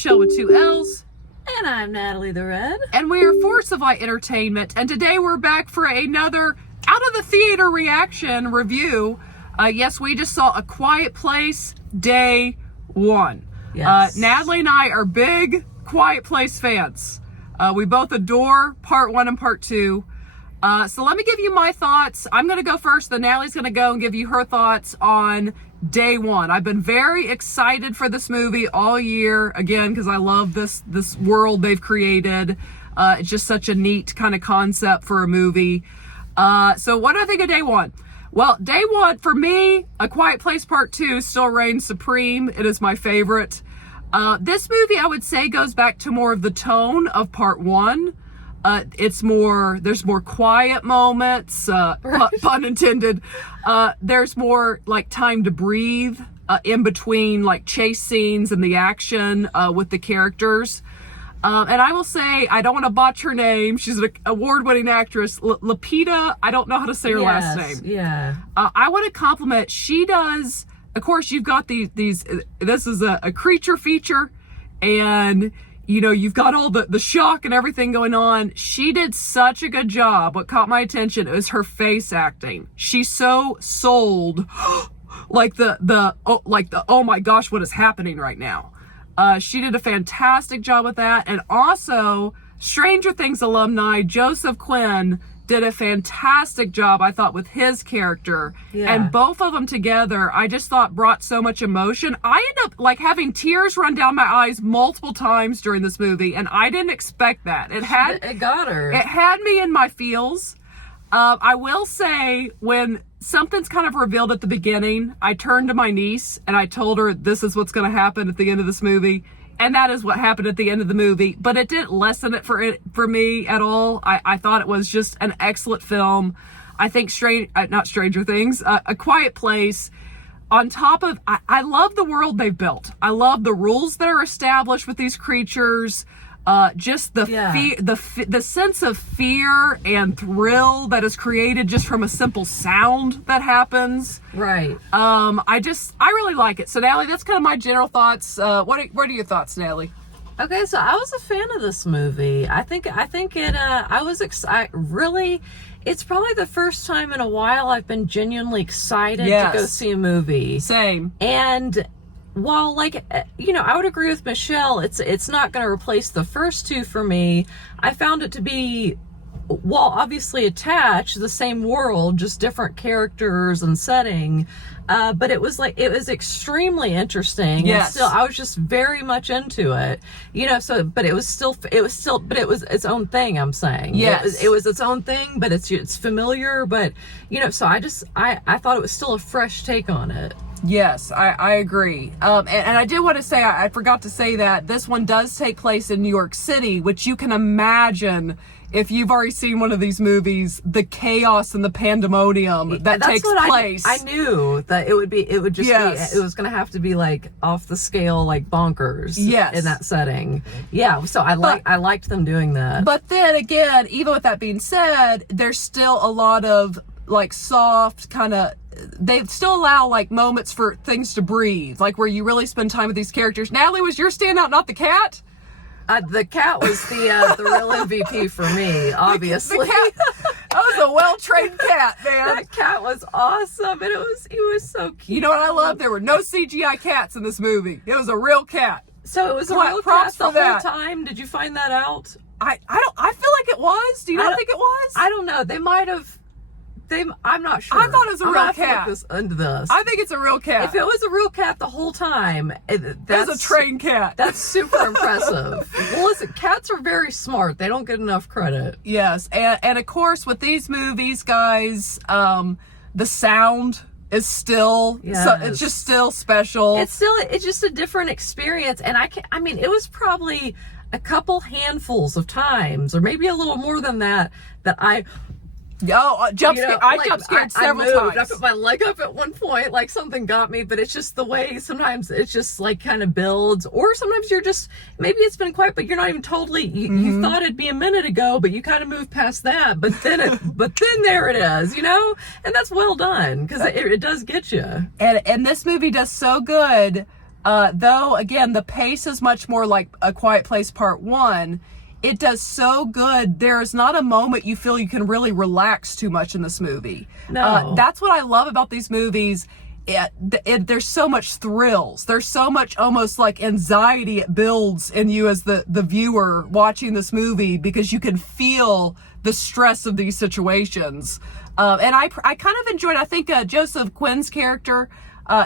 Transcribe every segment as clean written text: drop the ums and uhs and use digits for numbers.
Michelle with 2 L's. And I'm Natalie the Red. And we are Force of Light Entertainment. And today we're back for another out of the theater reaction review. Yes, we just saw A Quiet Place Day 1. Yes. Natalie and I are big Quiet Place fans. We both adore part 1 and part 2. So let me give you my thoughts. I'm going to go first, then Natalie's going to go and give you her thoughts on Day 1. I've been very excited for this movie all year, again, because I love this world they've created. It's just such a neat kind of concept for a movie. So what do I think of Day 1? Well, Day 1, for me, A Quiet Place Part 2 still reigns supreme. It is my favorite. This movie, I would say, goes back to more of the tone of Part 1. There's more quiet moments, pun intended. There's more like time to breathe in between like chase scenes and the action with the characters. And I will say, I don't want to botch her name. She's an award-winning actress, Lupita. I don't know how to say her last name. Yeah. I want to compliment. She does. Of course, you've got these. This is a creature feature, and you know, you've got all the shock and everything going on. She did such a good job. What caught my attention is her face acting. She's so sold, like the oh my gosh, what is happening right now? She did a fantastic job with that. And also, Stranger Things alumni Joseph Quinn did a fantastic job, I thought, with his character. Yeah. And both of them together, I just thought brought so much emotion. I ended up like having tears run down my eyes multiple times during this movie, and I didn't expect that. It got her. It had me in my feels. I will say, when something's kind of revealed at the beginning, I turned to my niece and I told her this is what's going to happen at the end of this movie. And that is what happened at the end of the movie. But it didn't lessen it for me at all. I thought it was just an excellent film. I think not Stranger Things, A Quiet Place. On top of, I love the world they've built. I love the rules that are established with these creatures. Just the the sense of fear and thrill that is created just from a simple sound that happens. Right. I really like it. So Natalie, that's kind of my general thoughts. What are your thoughts, Natalie? Okay, so I was a fan of this movie. I think it. I was excited. Really, it's probably the first time in a while I've been genuinely excited to go see a movie. Same. And while, like, you know, I would agree with Michelle, it's not going to replace the first two for me. I found it to be, while obviously attached, the same world, just different characters and setting. But it was extremely interesting. Yes. And still, I was just very much into it. You know, but it was its own thing, I'm saying. Yes. It was its own thing, but it's familiar, but, you know, so I thought it was still a fresh take on it. Yes, I agree. And I did want to say, I forgot to say that this one does take place in New York City, which you can imagine, if you've already seen one of these movies, the chaos and the pandemonium that takes place. I knew that it was going to have to be like off the scale, like bonkers. Yes. In that setting. Yeah. So I liked them doing that. But then again, even with that being said, there's still a lot of like soft kind of, they still allow like moments for things to breathe, like where you really spend time with these characters. Natalie, was your standout not the cat? The cat was the real MVP for me, obviously. The cat, that was a well-trained cat, man. That cat was awesome, and he was so cute. You know what I love? There were no CGI cats in this movie. It was a real cat. So it was a real cat the whole time? Did you find that out? I feel like it was. Do you not think it was? I don't know. They might have. I'm not sure. I thought it was a real cat. Into this. I think it's a real cat. If it was a real cat the whole time, that's a trained cat. That's super impressive. Well, listen, cats are very smart. They don't get enough credit. Yes, and of course with these movies, guys, the sound is still, it's just still special. It's just a different experience, and I mean, it was probably a couple handfuls of times, or maybe a little more than that I jump scared several times. I put my leg up at one point, like something got me, but it's just the way sometimes it's just like kind of builds, or sometimes you're just, maybe it's been quiet, but you're not even totally, you thought it'd be a minute ago, but you kind of moved past that, but then there it is, you know, and that's well done, because it does get you. And this movie does so good Though, again, the pace is much more like A Quiet Place Part 1. It does so good. There's not a moment you feel you can really relax too much in this movie. No. That's what I love about these movies. There's so much thrills. There's so much almost like anxiety it builds in you as the viewer watching this movie, because you can feel the stress of these situations. And I kind of enjoyed, I think Joseph Quinn's character,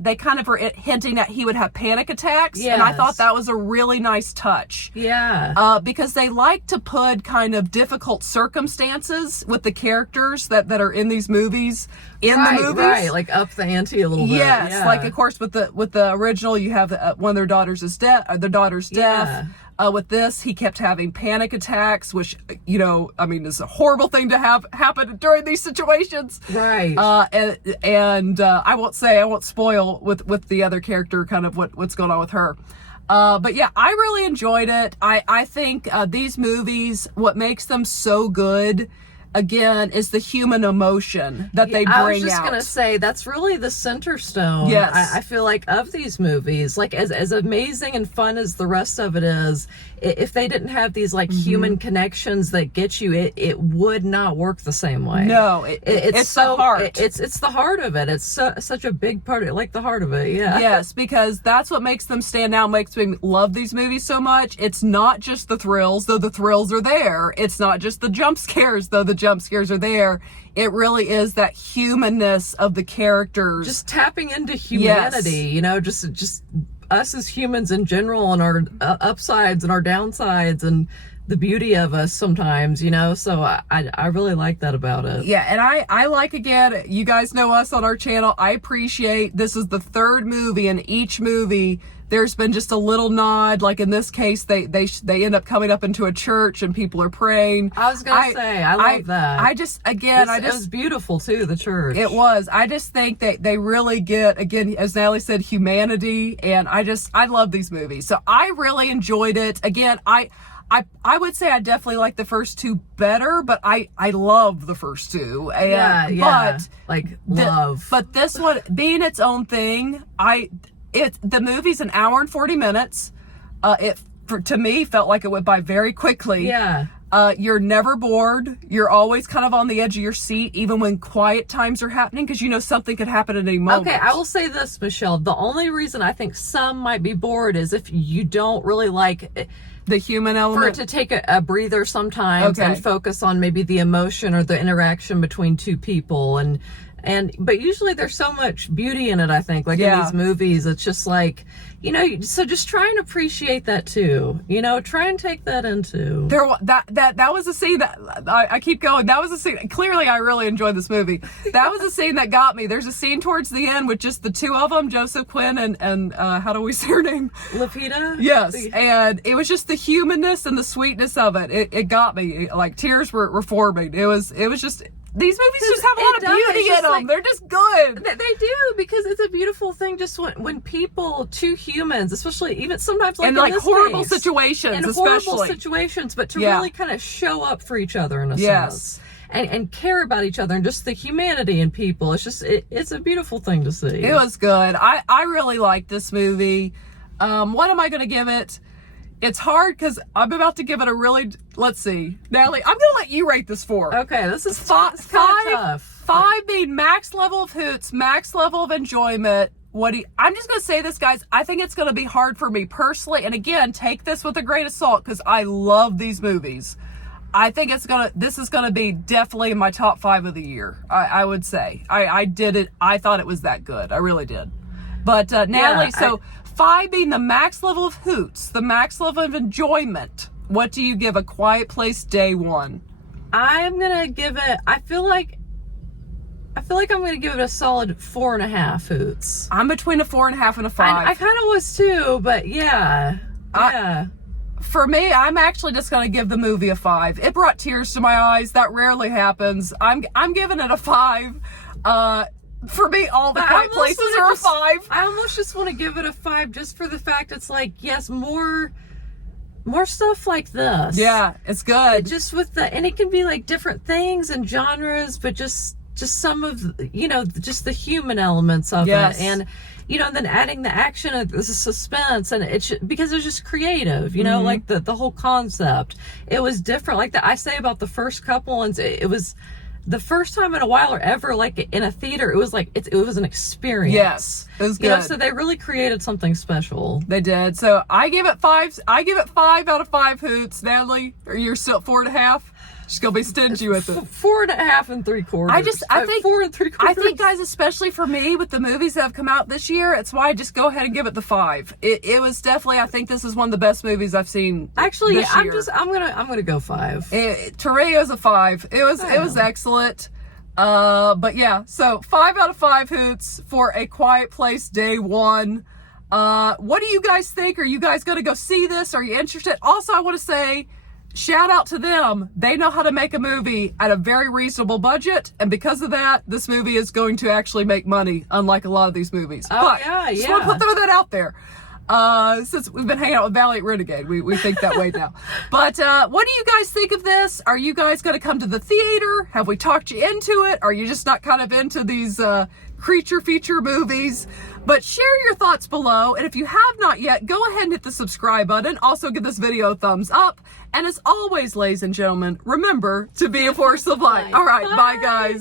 they kind of were hinting that he would have panic attacks. Yes. And I thought that was a really nice touch. Yeah. Because they like to put kind of difficult circumstances with the characters that are in these movies the movies. Right, like up the ante a little bit. Yes, yeah. like of course with the original, you have one of their daughters is dead. Their daughter's deaf. With this, he kept having panic attacks, which, I mean, is a horrible thing to have happen during these situations. Right. And I won't spoil with the other character, kind of what's going on with her. But yeah, I really enjoyed it. I think these movies, what makes them so good, again, is the human emotion that they bring out. I was just gonna say, that's really the center stone. Yes. I feel like of these movies, like as amazing and fun as the rest of it is, if they didn't have these like human connections that get you, it would not work the same way. No, it's so, the heart. It's the heart of it. It's such a big part of it, like the heart of it. Yeah. Yes, because that's what makes them stand out, makes me love these movies so much. It's not just the thrills, though the thrills are there. It's not just the jump scares, though the jump scares are there. It really is that humanness of the characters. Just tapping into humanity, yes. Just us as humans in general, and our upsides and our downsides and the beauty of us sometimes, so I really like that about it. Yeah, and I like, again, you guys know us on our channel, I appreciate this is the third movie, and each movie there's been just a little nod. Like in this case, they end up coming up into a church and people are praying. I was gonna say, I love that. It was beautiful too, the church. It was. I just think that they really get, again, as Natalie said, humanity, and I love these movies. So I really enjoyed it. Again, I would say I definitely like the first two better, but I love the first two. And, but this one being its own thing, the movie's an hour and 40 minutes. To me, felt like it went by very quickly. Yeah. You're never bored. You're always kind of on the edge of your seat, even when quiet times are happening, because something could happen at any moment. Okay, I will say this, Michelle. The only reason I think some might be bored is if you don't really like the human element. For it to take a breather sometimes, okay, and focus on maybe the emotion or the interaction between two people. But usually there's so much beauty in it, I think, like in these movies. It's just like, so just try and appreciate that too. Try and take that into. That was a scene that, I keep going, that was a scene, clearly I really enjoyed this movie. That was a scene that got me. There's a scene towards the end with just the two of them, Joseph Quinn and how do we say her name? Lupita? Yes, and it was just the humanness and the sweetness of it. It got me, like tears were forming. It was just, these movies just have a lot of beauty in them. Like, they're just good. They do, because it's a beautiful thing just when people, two humans, especially even sometimes like in like horrible situations, horrible situations, but to really kind of show up for each other in a sense. And care about each other, and just the humanity in people. It's just, it's a beautiful thing to see. It was good. I really liked this movie. What am I going to give it? It's hard because I'm about to give it a really, let's see, Natalie, I'm going to let you rate this 4. Okay, this is kind of tough. 5 being max level of hoots, max level of enjoyment. I'm just going to say this, guys. I think it's going to be hard for me personally. And again, take this with a grain of salt, because I love these movies. I think this is going to be definitely in my top 5 of the year. I would say. I did it. I thought it was that good. I really did. But Natalie, 5 being the max level of hoots, the max level of enjoyment. What do you give A Quiet Place Day 1? I'm gonna give it. I feel like I'm gonna give it a solid 4.5 hoots. I'm between a 4.5 and a 5. I kind of was too, but yeah. For me, I'm actually just gonna give the movie a 5. It brought tears to my eyes. That rarely happens. I'm giving it a 5. For me, all the Quiet Places are a 5. I almost just want to give it a 5 just for the fact it's like, yes, more stuff like this. Yeah, it's good. Just with and it can be like different things and genres, but just just some of, just the human elements of it. And, then adding the action and the suspense, and because it was just creative, like the whole concept. It was different. Like I say about the first couple, and it was the first time in a while or ever, like in a theater, it was like, it was an experience. Yes, it was good. So they really created something special. They did. So I give it 5 out of 5 hoots. Natalie, you're still 4.5? She's gonna be stingy with it. 4.5 3/4. I think 4 3/4. I think, guys, especially for me with the movies that have come out this year, it's why I just go ahead and give it the 5. It was definitely, I think this is one of the best movies I've seen. Actually, this year. I'm gonna go 5. Torreo's a 5. It was excellent. But yeah, so 5 out of 5 hoots for A Quiet Place Day 1. What do you guys think? Are you guys gonna go see this? Are you interested? Also, I want to say, shout out to them. They know how to make a movie at a very reasonable budget, and because of that, this movie is going to actually make money, unlike a lot of these movies. Oh, but yeah. Just want to throw that out there. Since we've been hanging out with Valiant Renegade, we think that way now. But what do you guys think of this? Are you guys going to come to the theater? Have we talked you into it? Are you just not kind of into these creature feature movies? But share your thoughts below, and if you have not yet, go ahead and hit the subscribe button. Also, give this video a thumbs up. And as always, ladies and gentlemen, remember to be a force of light. All right, bye guys.